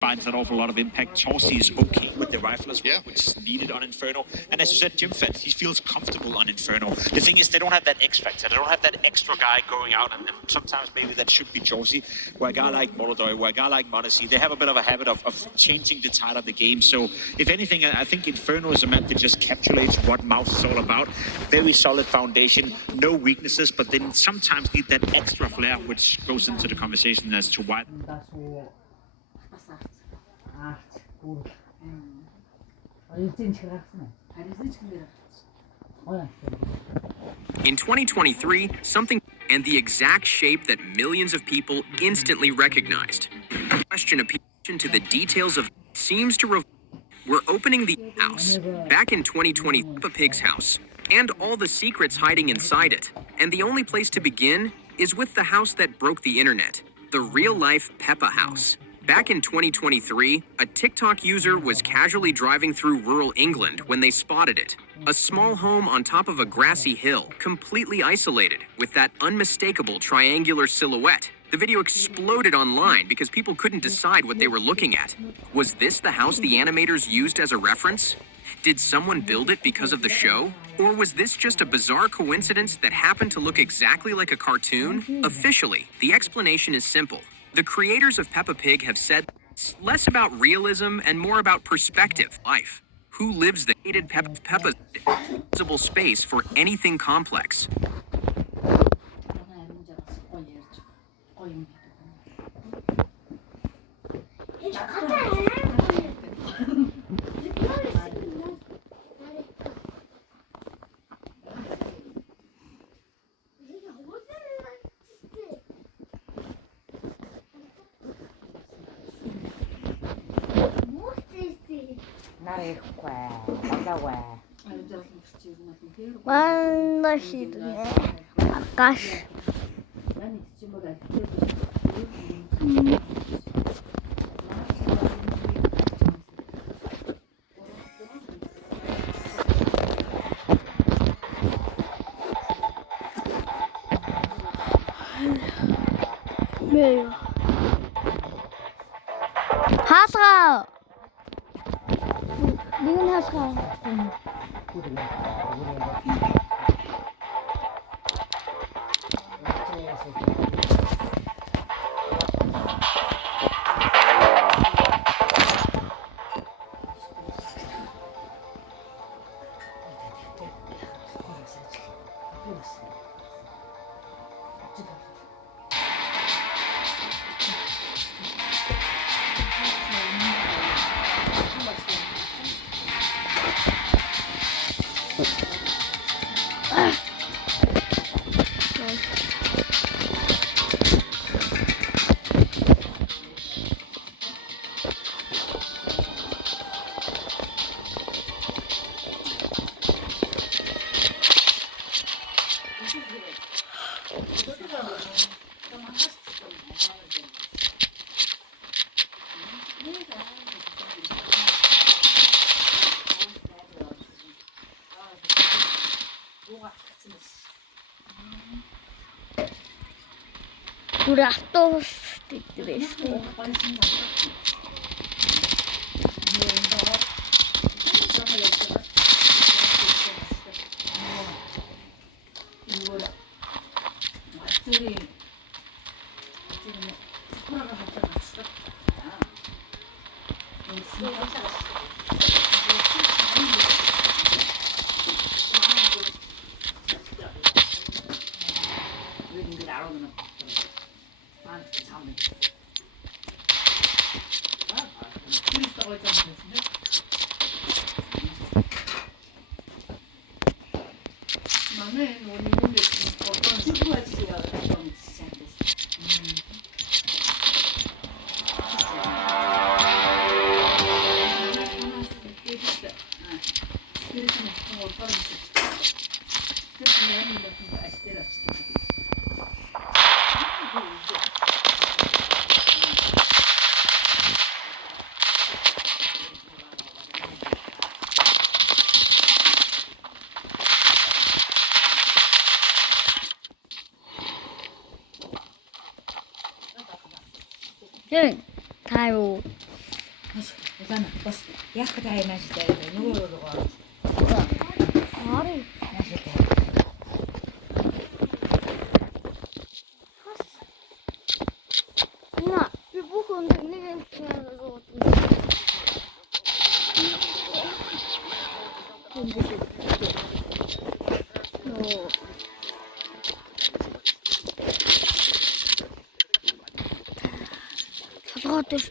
finds an awful lot of impact. Torsi is okay with the rifle as well, which is needed on Inferno. And as you said, Jim Fett, he feels comfortable on Inferno. The thing is, they don't have that X factor. They don't have that extra guy going out, and sometimes maybe that should be Torsi. Where a guy like Molodoi, where a guy like Modesty, they have a bit of a habit of changing the tide of the game. So, if anything, I think Inferno is a map that just capitulates what Mouse is all about. Very solid foundation, no weaknesses, but then sometimes need that extra flair, which goes into the conversation as to why. In 2023, something and the exact shape that millions of people instantly recognized. Question attention to the details of seems to reveal we're opening the house back in 2020, Peppa Pig's house, and all the secrets hiding inside it. And the only place to begin is with the house that broke the internet, the real-life Peppa house. Back in 2023, a TikTok user was casually driving through rural England when they spotted it. A small home on top of a grassy hill, completely isolated, with that unmistakable triangular silhouette. The video exploded online because people couldn't decide what they were looking at. Was this the house the animators used as a reference? Did someone build it because of the show? Or was this just a bizarre coincidence that happened to look exactly like a cartoon? Officially, the explanation is simple. The creators of Peppa Pig have said it's less about realism and more about perspective, life. Who lives the hated Peppa's visible space for anything complex? Quando şirine Akaş Meio Hasra Bugün Hasra Duratos de Cristo. Yun, tayo Улаана бас яах гэж айнаа штэ. Нөгөө руугаа. Ари. Ина, би бүх өндөр нэг юм хийгээд Салгаатай.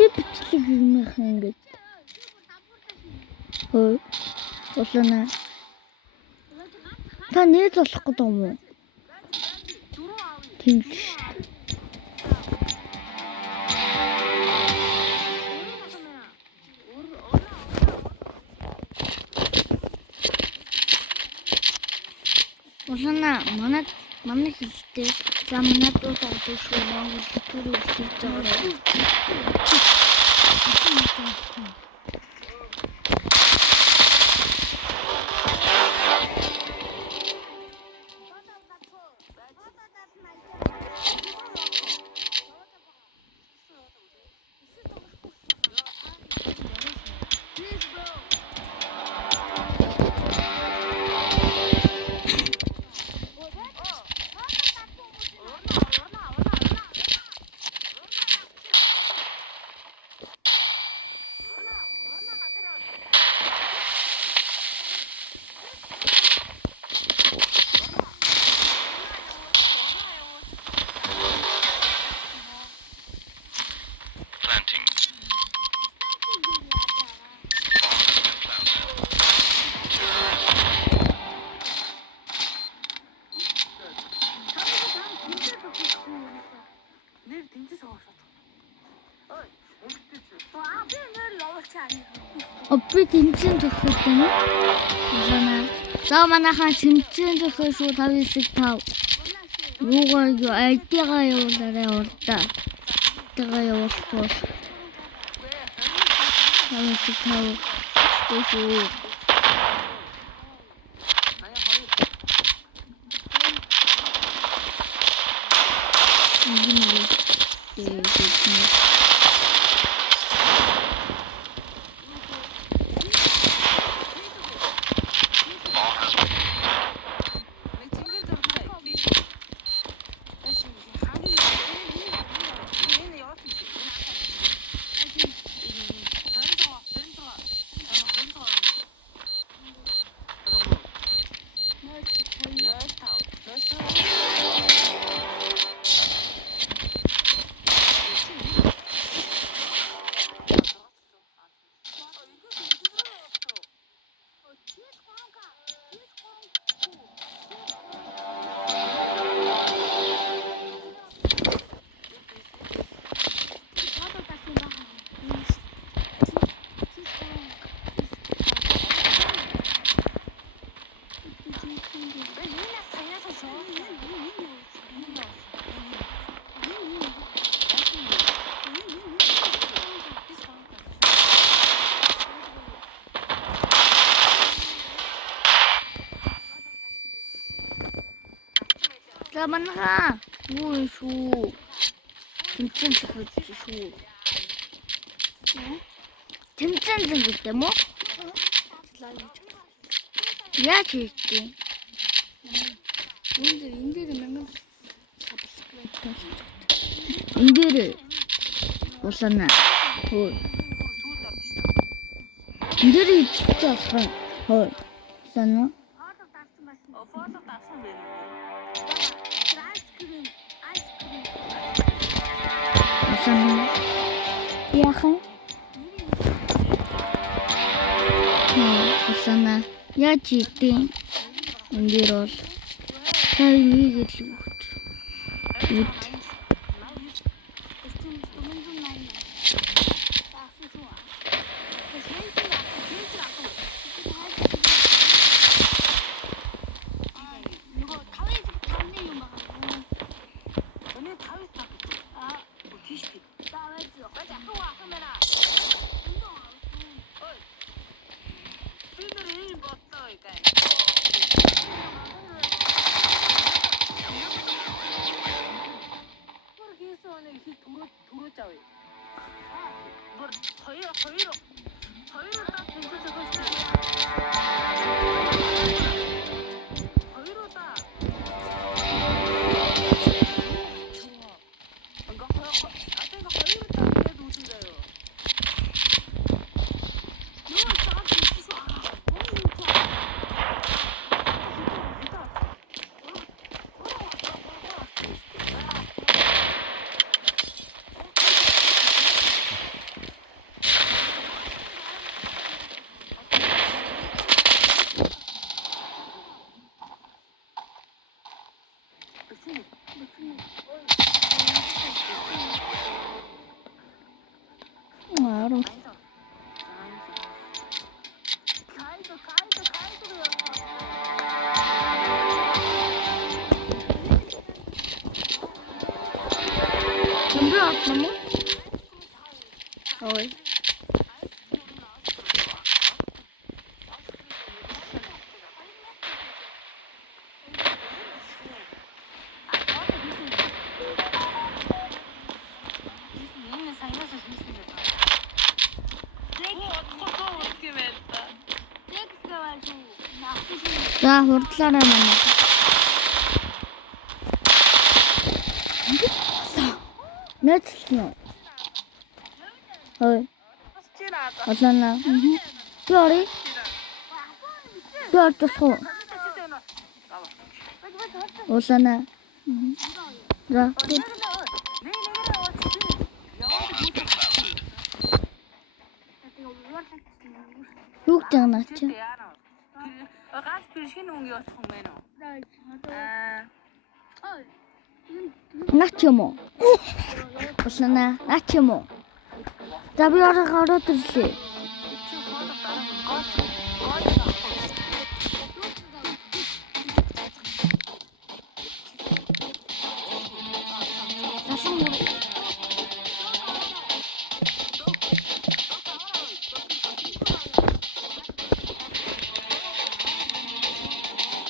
Би бичлэг хийх ингэж. Хөөе. Улаана. Та нээж болох гэдэг юм уу? Тийм. Улаана, манай хэлтэй. За манай дуу тоглож шүү. Монгол хэлээр хэлж байгаа. Би тэмцэн зөхөх юм уу? Улаана. За манайхаа тэмцэн зөхөх шүү 595. Юугаа айдгаа явуулаарай урдаа. Айдгаа явуулахгүй. 595. Шүү. За манайхаа юу шүү. Тэмцэн зөхөж шүү. Тэмцэн зөхөх юм уу? Яаж хийх вэ? Энэ дээр мянган энэ дээр улаана. Хөөе. Энэ дээр хийчих болох. Хөөе. Улаана. Яхан. Яаж идэв? Эндэр бол та ийгээд л үт. 알아. 전부 왔다 뭐? 어이. 자, хүртлээрээ манай. Нэтлээ. Ой. Олоно. Тори. Тор тосоо. Олоно. За. Юг тагнаач. Газ бишин өнгө явах юм байна уу? Наач юм уу? Олоно. Наач юм уу? За би ороод ирлээ.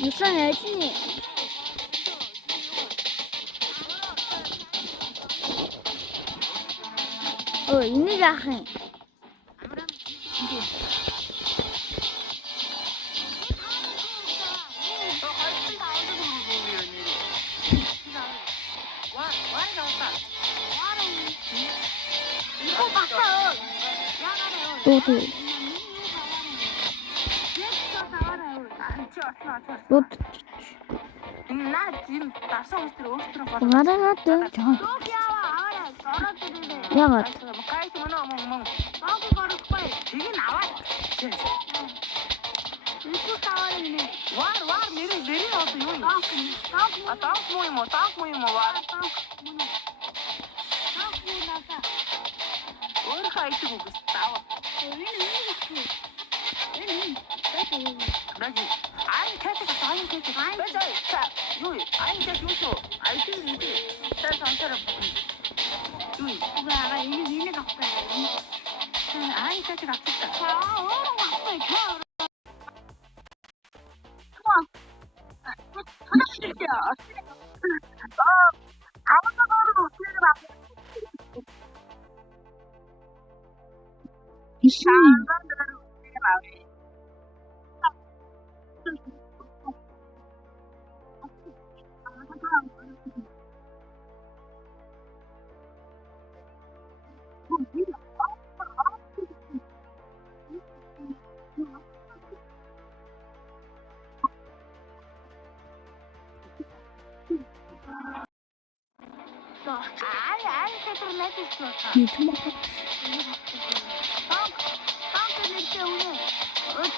무슨 애지? 이미 가해. 또도. На тийм дарсан хүмүүс тэр өөрсдөө гол 말아놨대. 야가. кайт мөн баг гарахгүй тийг аваад вар нэр одоо юу юм танк муу юм уу вар өөр хайчих үгс тав Раги айн кэтэг бэжэй юу айн кэт юу шүү айти тэр сансар юу угаага энэ гахгүй айн кэтэг авчихсан өөрөө гахгүй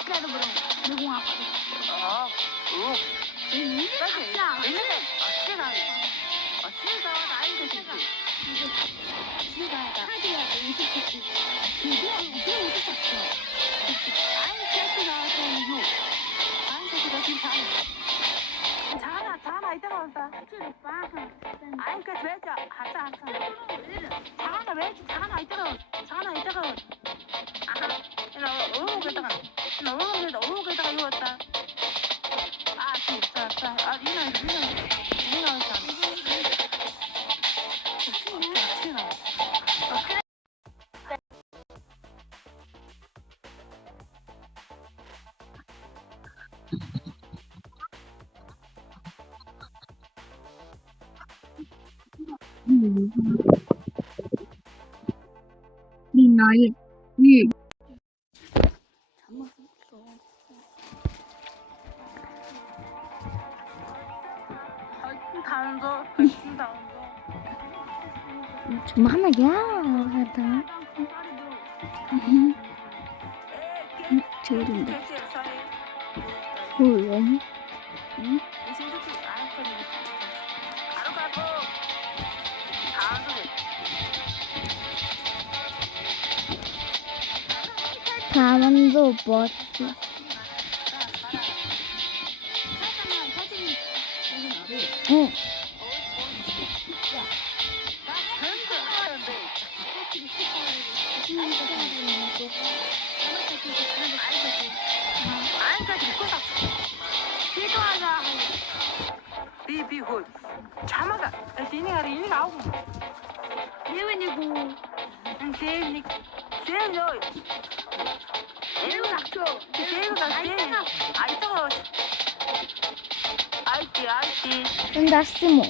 Kaya bro, nugu ako. Oo. 나의 일. 그만하냐 하다. 들은다. 왜? 가만도 멋지. 응. 끝났으모.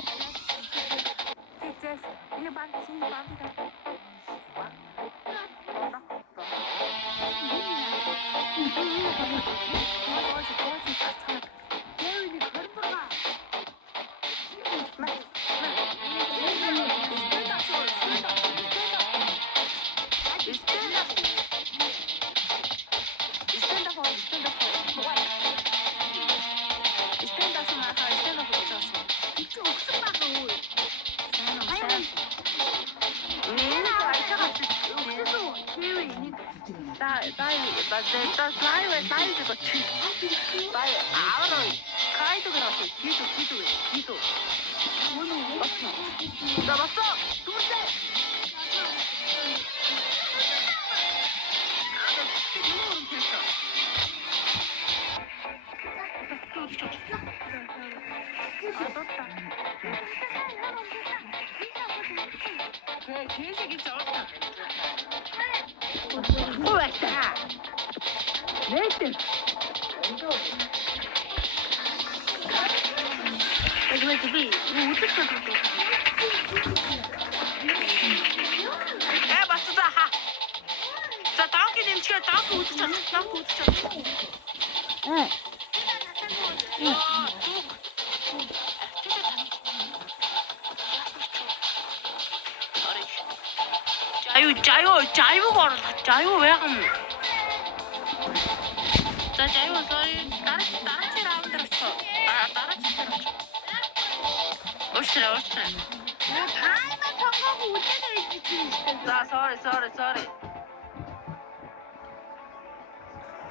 응. 자유 걸어. 자유 왜 하면? 자, 자유 소리 따라치 라운드 들었어. 따라치 들었어. 옳지. 다이만 정하고 올 때도 있지. 자, sorry.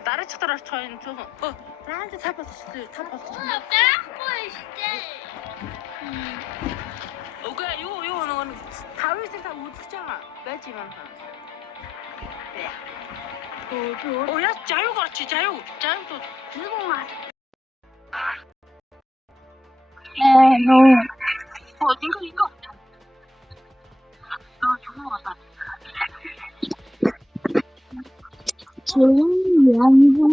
따라치 들었어. 저거. 나한테 잡았어. 오케이, 요거는 다윗을 다 못쓰잖아. 매지만 하. 야, 자유 그렇지, 자유도 들고 와. 이거. 저거 왔다. 조용히 양보.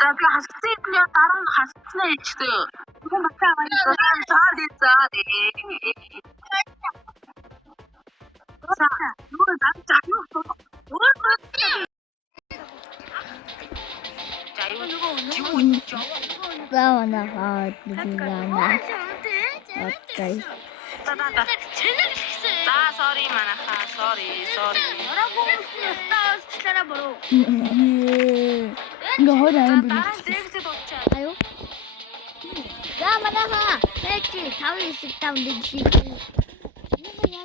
자기 하스티냐 다른 하스티네 지금 이거 맞아 짜리 자 누구 자 이거 누구 지우고 있죠? 싸워 나가 누구나 어때? 나 sorry 만아카 sorry. 뭐라고 스타라 뭐로? 이거 허리 안 불러. 나랑 넥스트 덕자. 아유? 야 만나가 했지 다위 있다 근데 지금 누구야?